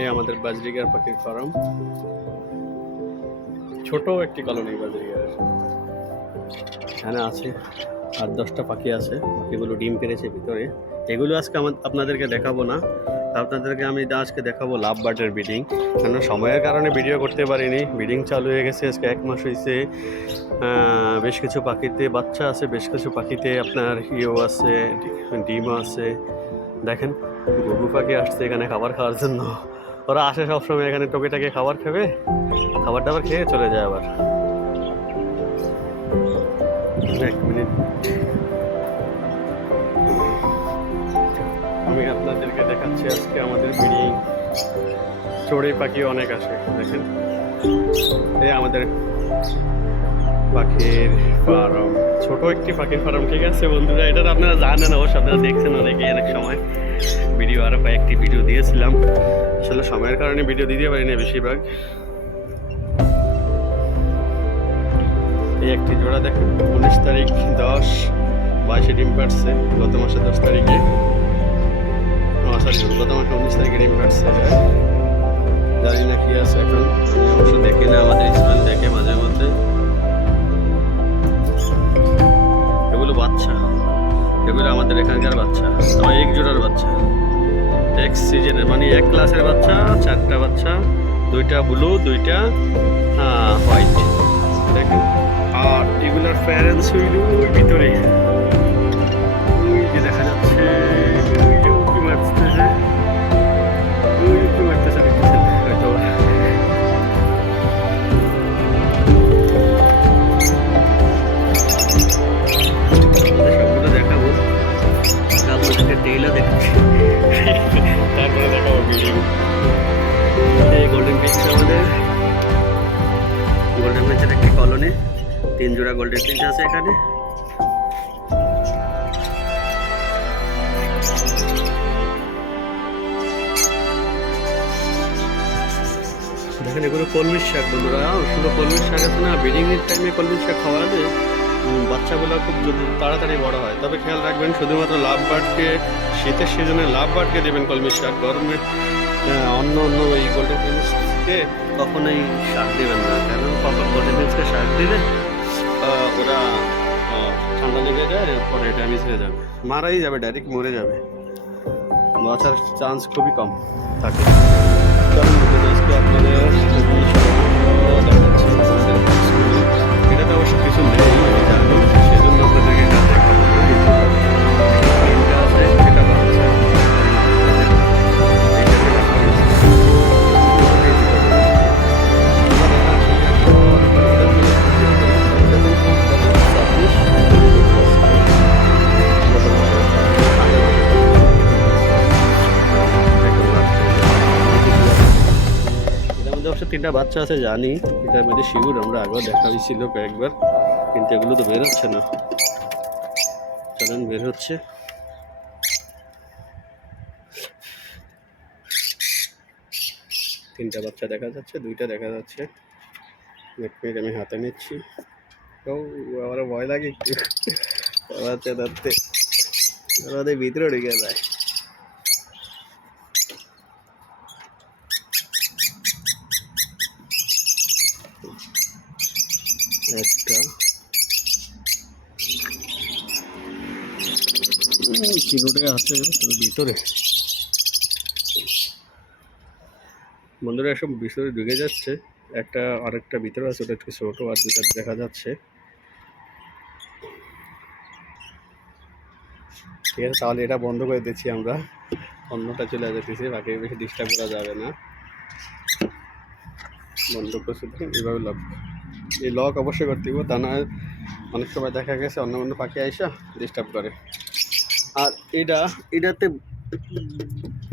এই আমাদের বাজরিগার পাখির ফার্ম, ছোট একটি কলোনি বাজরিগার। এখানে আছে 8-10টা পাখি আছে, পাখিগুলো ডিম পেড়েছে ভিতরে। এগুলো আজকে আপনাদেরকে দেখাবো না, আপনাদেরকে আমি আজকে দেখাবো লাভ বার্ডের ব্রিডিং। কেন সময়ের কারণে ভিডিও করতে পারিনি, ব্রিডিং চালু হয়ে গেছে আজকে 1 মাস হয়েছে। বেশ কিছু পাখিতে বাচ্চা আছে, বেশ কিছু পাখিতে আপনার ইয়েও আছে, ডিমও আছে। দেখেন ঘুঘু পাখি আসছে এখানে খাবার খাওয়ার জন্য। ওরা আসে সবসময় এখানে টুকিটাকি খাবার খাবে, খাবার দাবার খেয়ে চলে যায় আবার। 1 মিনিট, আমি আপনাদেরকে দেখাচ্ছি আজকে আমাদের ব্রিডিং। চড়ুই পাখি অনেক আসে, দেখেন এই আমাদের পাখির ফার্ম, ছোট একটি পাখির ফার্ম। ঠিক আছে বন্ধুরা, এটা আপনারা জানেন, অবশ্য আপনারা দেখছেন অনেকেই অনেক সময় ভিডিও, আরও কয়েকটি ভিডিও দিয়েছিলাম। আসলে সময়ের কারণে ভিডিও দিতে পারি না বেশিরভাগ। এই একটি জোড়া দেখেন, 19 তারিখ 10/22 ডিম পাড়ছে, গত মাসে 10 তারিখে, সরি গত মাসে 19 তারিখে ডিম পাড়ছে। জানি না কি আছে এখন, আমি অবশ্য দেখি না, আমাদের স্কুল দেখে মাঝে মধ্যে। এগুলো বাচ্চা, এগুলো আমাদের এখানকার বাচ্চা, তবে 1 জোড়ার বাচ্চা, এক সিজনের, মানে 1 ক্লাসের বাচ্চা, 4টা বাচ্চা, 2টা ব্লু, 2টা হোয়াইট। দেখেন, আর এগুলোর প্যারেন্টস হইল ওই ভিতরে, ওই যে দেখা যাচ্ছে, ওই যে উঁকি মারতেছে, ওই উঁকি মারতেছে, হয়তো সবগুলো দেখাবো, আপনাদেরকে টেইলও দেখাচ্ছি, তারপরে দেখাবো ভিডিও। এই গোল্ডেন ফিঞ্চ আমাদের, গোল্ডেন ফিঞ্চের একটি কলোনি, 3 জোড়া গোল্ডেন ফিঞ্চ আছে এখানে। দেখেন এগুলো কলমির শাক বন্ধুরা, শুধু কলমির শাক আছে না, ব্রিডিং এর টাইমে কলমির শাক খাওয়ালে বাচ্চাগুলো খুব তাড়াতাড়ি বড় হয়। তবে খেয়াল রাখবেন, শুধুমাত্র লাভ বার্ডকে, শীতের সিজনে লাভ বার্ডকে দেবেন কলমির শাক, গরমে অন্য অন্য এই গোল্ডেন ফিঞ্চকে কখনোই শাক দেবেন না, কারণ গোল্ডেন ফিঞ্চকে শাক দিলে ওরা ঠান্ডা লেগে যায়, পরে ড্যামেজ হয়ে যাবে, মারাই যাবে, ডাইরেক্ট মরে যাবে, বাঁচার চান্স খুবই কম থাকে। আপনাদের এটাতে অবশ্য কিছু নেই, আমি জানি, সেজন্য আপনাদেরকে এটা দেখাবো না। এটা আছে, এটা বাচ্চা, অবশ্য 3টা বাচ্চা আছে জানি, এটার মধ্যে শিউর আমরা আগেও দেখা হয়েছিল কয়েকবার, কিন্তু এগুলো তো বের হচ্ছে না। চলেন বের হচ্ছে, তিনটা বাচ্চা দেখা যাচ্ছে, 2টা দেখা যাচ্ছে। এক মিনিট আমি হাতে নিচ্ছি। ও আমার ভয় লাগে একটু, বাচ্চা ধরতে, আমাদের ভিতরে ঢুকে যায়। একটা কিলোটে আছে ভিতরে, বন্ধুরা এসব ভিতরে ঢুকে যাচ্ছে। আরেকটা ভিতরে আছে, ওটা একটু ছোট, আর 2টা দেখা যাচ্ছে। ঠিক আছে, তাহলে এটা বন্ধ করে দিচ্ছি আমরা, অন্যটা চলে যেতেছি, বাকি বেশি ডিস্টার্ব করা যাবে না, বন্ধ করছি। দেখেন এইভাবে লক, এই লক অবশ্যই করতে হবে, তা না অনেক সময় দেখা গেছে অন্য অন্য পাখি আইসা ডিস্টার্ব করে। আর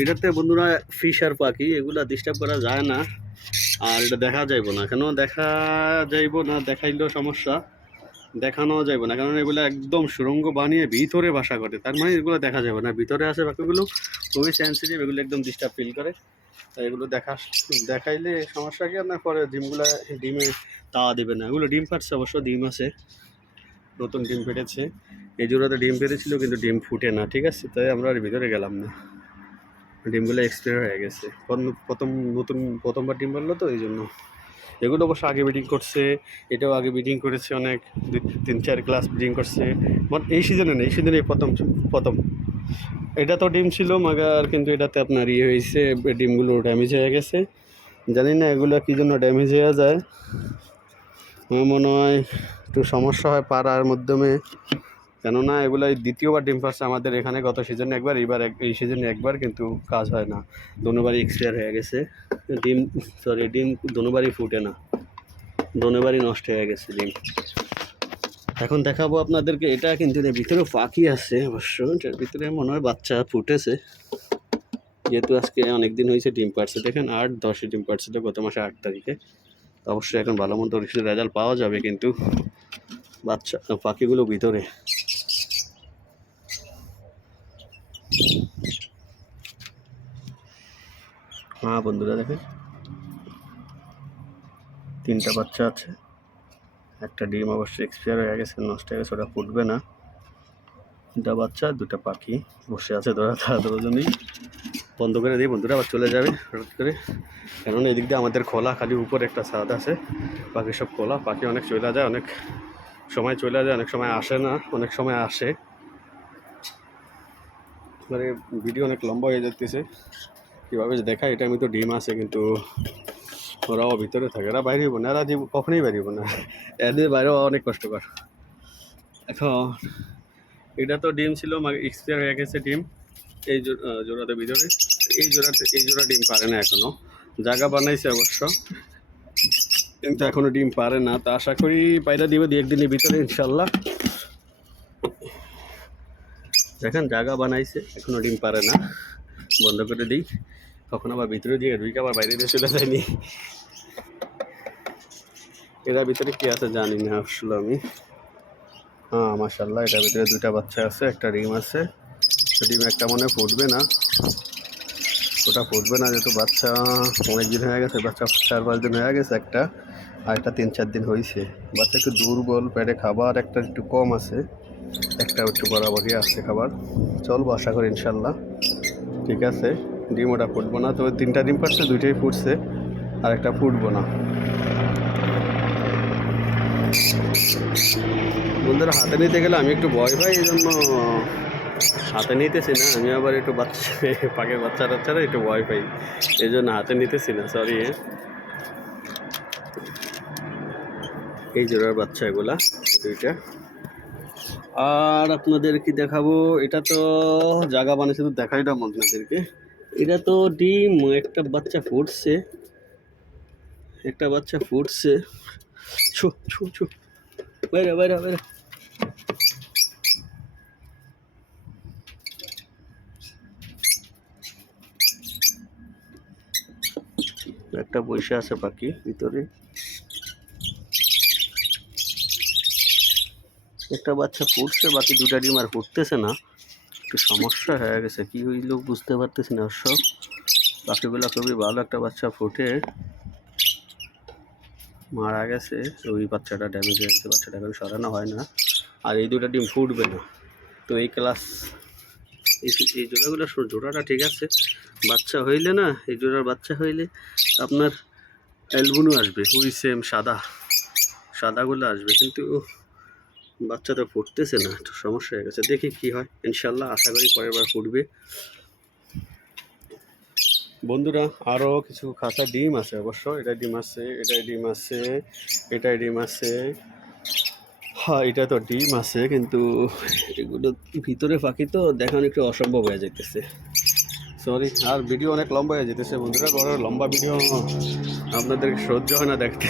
এটাতে বন্ধুরা ফিশার পাখি, এগুলা ডিস্টার্ব করা যায় না, আর এটা দেখা যাইব না। কেন দেখা যাইব না, দেখাইলেও সমস্যা, দেখানো যাইব না, কারণ এগুলো একদম সুড়ঙ্গ বানিয়ে ভিতরে বাসা করে, তার মানে এগুলো দেখা যাবে না। ভিতরে আসে পাখিগুলো খুবই সেন্সিটিভ, এগুলো একদম ডিস্টার্ব ফিল করে, তাই এগুলো দেখাইলে সমস্যা কি, না পরে ডিমে তাওয়া দেবে না। এগুলো ডিম পাড়ছে, অবশ্য ডিম আছে, নতুন ডিম পেটেছে। এই জোড়াতে ডিম পেটেছিল কিন্তু ডিম ফুটে না, ঠিক আছে, তাই আমরা আর ভিতরে গেলাম না। ডিমগুলো এক্সপায়ার হয়ে গেছে, প্রথমবার ডিম পারলো তো এই জন্য। এগুলো অবশ্য আগে ব্রিডিং করছে, এটাও আগে ব্রিডিং করেছে অনেক, 3-4 ক্লাস ব্রিডিং করছে। এই সিজনে নেই, এই সিজনে প্রথম এটা তো ডিম ছিল মাগার, কিন্তু এটাতে আপনার ইয়ে হয়েছে, ডিমগুলো ড্যামেজ হয়ে গেছে। জানি না এগুলো কী জন্য ড্যামেজ হয়ে যায়, আমার মনে হয় একটু সমস্যা হয় পাড়ার মাধ্যমে, কেননা এগুলো দ্বিতীয়বার ডিম পারছে আমাদের এখানে, গত সিজনে একবার, এই সিজনে একবার, কিন্তু কাজ হয় না, দোনোবারই এক্সপায়ার হয়ে গেছে ডিম। ডিম দোনোবারই ফুটে না, দোনোবারই নষ্ট হয়ে গেছে ডিম। এখন দেখাবো আপনাদেরকে, এটা কিন্তু এর ভিতরে পাখি আছে অবশ্য, এটার ভিতরে মনে হয় বাচ্চা ফুটেছে, যেহেতু আজকে অনেক দিন হয়েছে ডিম পারছে। দেখেন 8-10 ডিম পারছিল গত মাসে 8 তারিখে। অবশ্যই এখন ভালো মতো রেজাল্ট পাওয়া যাবে, কিন্তু বাচ্চা পাখিগুলো ভিতরে। হ্যাঁ বন্ধুরা দেখেন, 3টা বাচ্চা আছে, একটা ডিম অবশ্যই এক্সপায়ার হয়ে গেছে, নষ্ট হয়ে গেছে, ওটা ফুটবে না। 2টা বাচ্চা, 2টা পাখি বসে আছে দুজনেই। বন্ধ করে দিই বন্ধুরা, আবার চলে যাবে হঠাৎ করে, কেননা এদিক দিয়ে আমাদের খোলা, খালি উপরে একটা ছাদ আছে, পাখি সব খোলা। পাখি অনেক চলে যায়, অনেক সময় চলে যায়, অনেক সময় আসে না, অনেক সময় আসে। মানে ভিডিও অনেক লম্বা হয়ে যাচ্ছে, কীভাবে দেখায় এটা আমি তো। ডিম আছে কিন্তু ওরাও ভিতরে থাকে, এরা বাইরে হবো না, এরা কখনোই বাইরে হবো না, এদের বাইরেও অনেক কষ্টকর। এখন এটা তো ডিম ছিল, এক্সপায়ার হয়ে গেছে ডিম এই জোড়াতে ভিতরে। এই জোড়া ডিম পারে না এখনো, জায়গা বানাইছে অবশ্য, কিন্তু এখনো ডিম পারে না। তা আশা করি পায়রা দিবে 2-1 দিনের ভিতরে ইনশাল্লাহ। দেখেন জায়গা বানাইছে, এখনো ডিম পারে না, বন্ধ করে দিই, কখন আবার ভিতরে দিয়ে ঢুকে আবার বাইরে দিয়ে চলে যায়নি। এটার ভিতরে কি আছে জানি না আসলে আমি। হ্যাঁ মাশাআল্লাহ, এটার ভিতরে 2টা বাচ্চা আছে, একটা ডিম আছে। ডিম একটা মনে ফুটবে না, ওটা ফুটবে না যেহেতু বাচ্চা অনেক দিন হয়ে গেছে, বাচ্চা 4-5 দিন হয়ে গেছে একটা, আর একটা 3-4 দিন হয়েছে। বাচ্চা একটু দুর্বল, পেটে খাবার একটা একটু কম আছে, একটা একটু বরাবরই আসছে খাবার। চলবো আশা করি ইনশাল্লাহ, ঠিক আছে। ডিম ওটা ফুটবো না, তবে 3টা ডিম পারছে, 2টাই ফুটছে, আর একটা ফুটবো না। বন্ধুরা হাতে নিতে গেলে আমি একটু ভয় পাই, এই জন্য হাতে নিতেছি না। আমি আবার একটু পাখির বাচ্চারা একটু ভয় পাই, এই জন্য হাতে নিতেছি না, সরি। এই জোড়ার বাচ্চা এগুলা 2টা। আর আপনাদের কি দেখাবো, এটা তো জায়গা বানিয়েছে, তো দেখাই না আপনাদেরকে। এটা তো ডিম, একটা বাচ্চা ফুটছে, বাইরে বাইরে বাইরে। একটা বসে আছে পাখি ভিতরে, একটা বাচ্চা ফুটছে, বাকি 2টা ডিম আর ফুটতেছে না, একটু সমস্যা হয়ে গেছে, কি হইল বুঝতে পারতেছি না অবশ্য। পাখিগুলো খুবই ভালো, একটা বাচ্চা ফুটে মারা গেছে, ওই বাচ্চাটা ড্যামেজ হয়ে গেছে, বাচ্চাটা এখন সরানো হয় না, আর এই 2টা ডিম ফুটবে না। তো এই জোড়াটা ঠিক আছে, বাচ্চা হইলে না, এই জোড়ার বাচ্চা হইলে আপনার অ্যালবিনো আসবে, ওই সেম সাদাগুলো আসবে, কিন্তু বাচ্চা তো ফুটতেছে না, একটু সমস্যা হয়ে গেছে। দেখি কি হয়, ইনশাল্লাহ আশা করি পরের বার ফুটবে। বন্ধুরা আরও কিছু খাঁচা ডিম আছে অবশ্য, এটাই ডিম আছে। হ্যাঁ এটা তো ডিম আছে, কিন্তু এগুলো ভিতরে পাখি তো দেখানো একটু অসম্ভব হয়ে যেতেছে, সরি। আর ভিডিও অনেক লম্বা হয়ে যেতেছে বন্ধুরা, বড় লম্বা ভিডিও আপনাদের সহ্য হয় না দেখতে,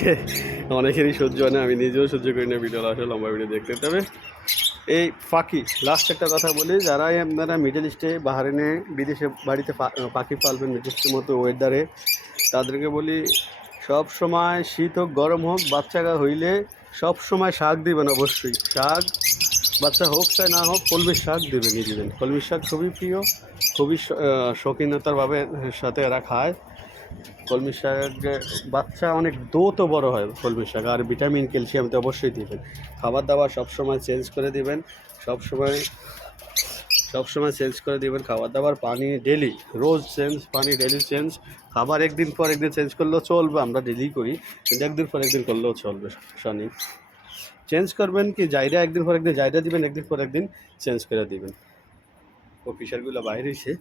অনেকেরই সহ্য হয় না, আমি নিজেও সহ্য করি না ভিডিও আসলে লম্বা ভিডিও দেখতে। তবে এই পাখি, লাস্ট একটা কথা বলি, যারাই আপনারা মিডল ইস্টে, বাহরাইনে, বিদেশে বাড়িতে পাখি পালবেন মিডল ইস্টের মতো ওয়েদারে, তাদেরকে বলি সব সময় শীত হোক গরম হোক, বাচ্চা হইলে সব সময় শাক দিবেন, অবশ্যই শাক, বাচ্চা হোক চাই না হোক, কলমির শাক দিবেনই দিবেন। কলমির শাক খুবই প্রিয়, খুবই শৌখিনতারভাবে সাথে এরা খায়। কলমির শাক বাচ্চা অনেক দ্রুত বড় হয় কলমির শাক, আর ভিটামিন ক্যালসিয়াম তো অবশ্যই দিবেন। খাবার দাবার সবসময় চেঞ্জ করে দিবেন, সবসময় সবসময় চেঞ্জ করে দিবেন খাবার দাবার, পানি ডেলি, রোজ চেঞ্জ, পানি ডেলি চেঞ্জ। খাবার একদিন পর একদিন চেঞ্জ করলেও চলবে, আমরা ডেলি করি, কিন্তু একদিন পর একদিন করলেও চলবে, সমস্যা নেই। চেঞ্জ করবেন কি, জায়গা একদিন পর একদিন জায়গা দিবেন, একদিন পর একদিন চেঞ্জ করে দিবেন। ও ফিশারগুলো বাইরে এসে,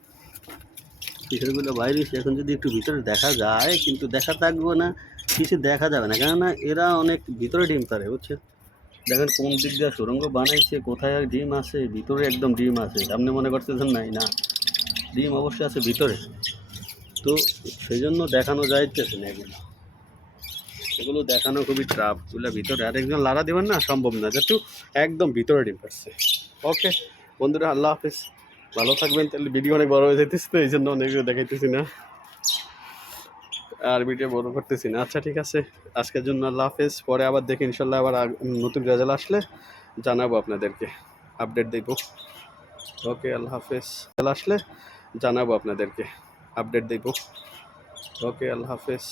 ফিশারগুলো বাইরে এসে এখন যদি একটু ভিতরে দেখা যায়, কিন্তু দেখা থাকবো না, কিছু দেখা যাবে না, কেননা এরা অনেক ভিতরে ডিম পারে, বুঝছেন। দেখেন কোন দিক দিয়ে সুড়ঙ্গ বানাইছে, কোথায় আর ডিম আছে, ভিতরে একদম ডিম আছে। আপনি মনে করতেছেন নাই, না, ডিম অবশ্যই আছে ভিতরে। তো সেই জন্য দেখানো যাইতেছে না এগুলো, এগুলো দেখানো খুবই ট্রাফ, এগুলো ভিতরে আর একজন লাড়া দেবেন না, সম্ভব না, যেহেতু একদম ভিতরে ডিম পাচ্ছে। ওকে বন্ধুরা, আল্লাহ হাফেজ, ভালো থাকবেন। তাহলে ভিডিও অনেক বড় হয়ে যেতেছে, তো এই জন্য অনেক দেখাইতেছি না, আর ভিডিও বড় করতেছি না। আচ্ছা ঠিক আছে, আজকের জন্য আল্লাহ হাফেজ। পরে আবার দেখি ইনশাল্লাহ, আবার নতুন রেজাল্ট আসলে জানাবো আপনাদেরকে, আপডেট দেবো। ওকে আল্লাহ হাফেজ, আসলে জানাবো আপনাদেরকে, আপডেট দেবো। ওকে আল্লাহ হাফেজ।